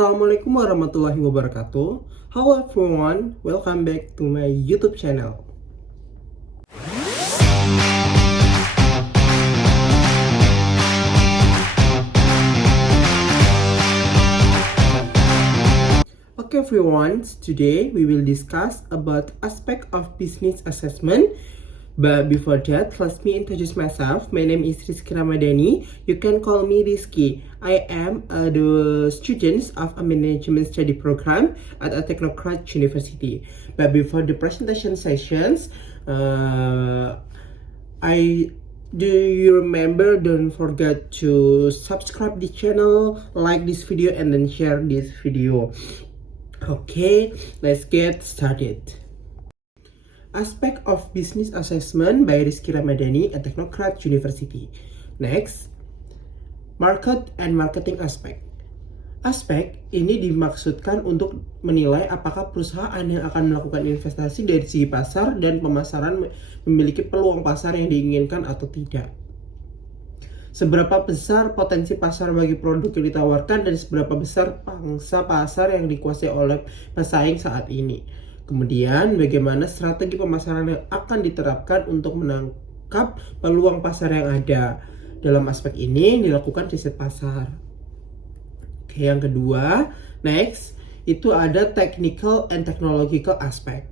Assalamualaikum warahmatullahi wabarakatuh. Hello everyone, welcome back to my YouTube channel. Okay everyone, today we will discuss about aspect of business assessment. But before that, let me introduce myself. My name is Rizky Ramadhani. You can call me Rizky. I am the student of a management study program at a Technocrat University. But before the presentation sessions, do you remember? Don't forget to subscribe the channel, like this video, and then share this video. Okay, let's get started. Aspect of Business Assessment by Rizky Ramadhani at Technocrat University. Next, Market and Marketing Aspect. Aspek ini dimaksudkan untuk menilai apakah perusahaan yang akan melakukan investasi dari segi pasar dan pemasaran memiliki peluang pasar yang diinginkan atau tidak. Seberapa besar potensi pasar bagi produk yang ditawarkan dan seberapa besar pangsa pasar yang dikuasai oleh pesaing saat ini. Kemudian, bagaimana strategi pemasaran yang akan diterapkan untuk menangkap peluang pasar yang ada. Dalam aspek ini dilakukan riset pasar. Oke, yang kedua, next, itu ada technical and technological aspect.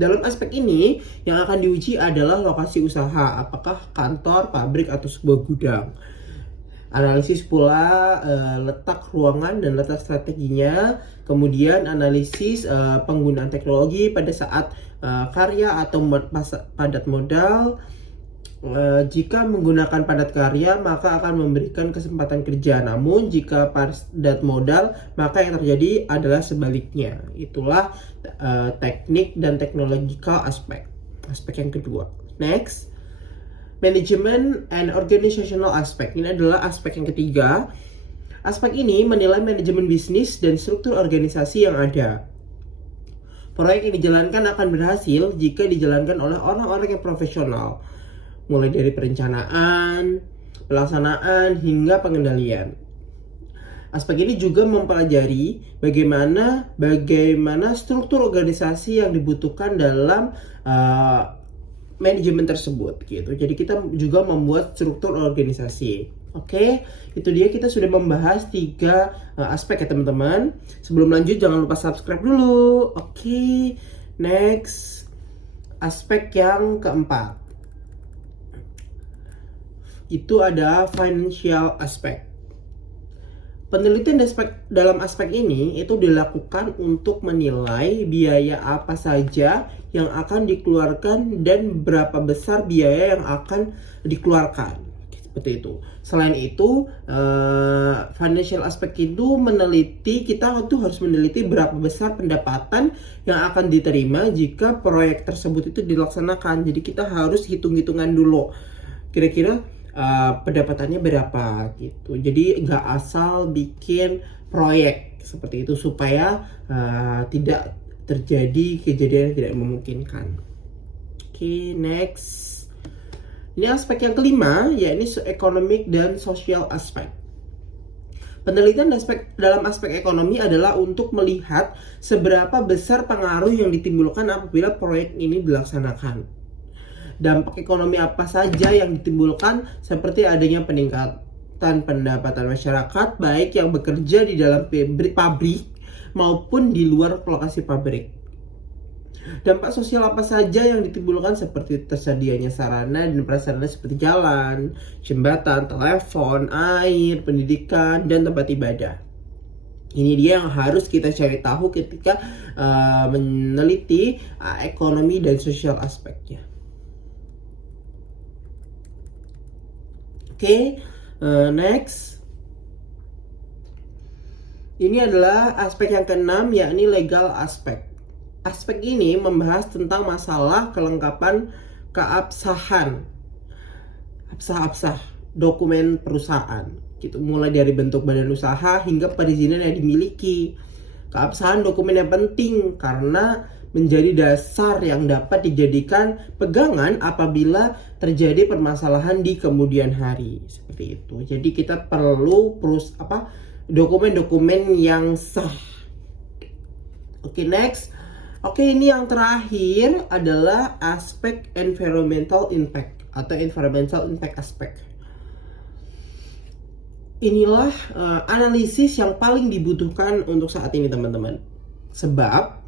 Dalam aspek ini, yang akan diuji adalah lokasi usaha, apakah kantor, pabrik, atau sebuah gudang. Analisis pula letak ruangan dan letak strateginya, kemudian analisis penggunaan teknologi pada saat karya atau padat modal. Jika menggunakan padat karya, maka akan memberikan kesempatan kerja. Namun jika padat modal, maka yang terjadi adalah sebaliknya. Itulah teknik dan technological aspect. Aspek yang kedua. Next, Management and Organizational Aspect. Ini adalah aspek yang ketiga. Aspek ini menilai manajemen bisnis dan struktur organisasi yang ada. Proyek yang dijalankan akan berhasil jika dijalankan oleh orang-orang yang profesional, mulai dari perencanaan, pelaksanaan, hingga pengendalian. Aspek ini juga mempelajari bagaimana struktur organisasi yang dibutuhkan dalam manajemen tersebut gitu. Jadi kita juga membuat struktur organisasi. Oke, itu dia, kita sudah membahas 3 aspek ya teman-teman. Sebelum lanjut jangan lupa subscribe dulu. Oke, next, aspek yang keempat. Itu ada financial aspect. Penelitian dalam aspek ini itu dilakukan untuk menilai biaya apa saja yang akan dikeluarkan dan berapa besar biaya yang akan dikeluarkan. Seperti itu. Selain itu, financial aspect itu kita harus meneliti berapa besar pendapatan yang akan diterima jika proyek tersebut itu dilaksanakan. Jadi kita harus hitung-hitungan dulu. Kira-kira pendapatannya berapa gitu. Jadi nggak asal bikin proyek seperti itu supaya tidak terjadi kejadian yang tidak memungkinkan. Oke, next. Ini aspek yang kelima, yakni economic dan social aspect. Penelitian dalam aspek ekonomi adalah untuk melihat seberapa besar pengaruh yang ditimbulkan apabila proyek ini dilaksanakan. Dampak ekonomi apa saja yang ditimbulkan, seperti adanya peningkatan pendapatan masyarakat baik yang bekerja di dalam pabrik maupun di luar lokasi pabrik. Dampak sosial apa saja yang ditimbulkan, seperti tersedianya sarana dan prasarana seperti jalan, jembatan, telepon, air, pendidikan, dan tempat ibadah. Ini dia yang harus kita cari tahu ketika meneliti ekonomi dan sosial aspeknya. Oke, next. Ini adalah aspek yang keenam, yakni legal aspect. Aspek ini membahas tentang masalah kelengkapan keabsahan, absah dokumen perusahaan, gitu. Mulai dari bentuk badan usaha hingga perizinan yang dimiliki. Keabsahan dokumen yang penting karena menjadi dasar yang dapat dijadikan pegangan apabila terjadi permasalahan di kemudian hari. Seperti itu. Jadi kita perlu dokumen-dokumen yang sah. Oke, next. Oke, ini yang terakhir adalah aspek environmental impact atau environmental impact aspect. Inilah analisis yang paling dibutuhkan untuk saat ini, teman-teman. Sebab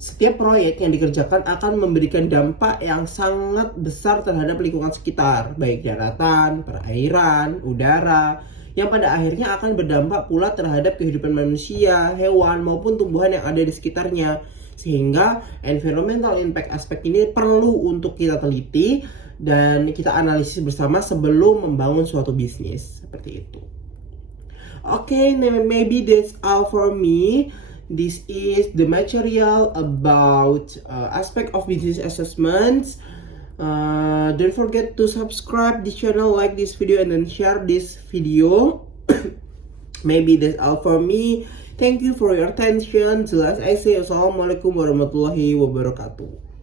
setiap proyek yang dikerjakan akan memberikan dampak yang sangat besar terhadap lingkungan sekitar, baik daratan, perairan, udara, yang pada akhirnya akan berdampak pula terhadap kehidupan manusia, hewan, maupun tumbuhan yang ada di sekitarnya. Sehingga environmental impact aspect ini perlu untuk kita teliti dan kita analisis bersama sebelum membangun suatu bisnis. Seperti itu. Okay, maybe that's all for me. This is the material about aspect of business assessments. Don't forget to subscribe this channel, like this video, and then share this video. Maybe that's all for me. Thank you for your attention. Jelas I say, Assalamualaikum warahmatullahi wabarakatuh.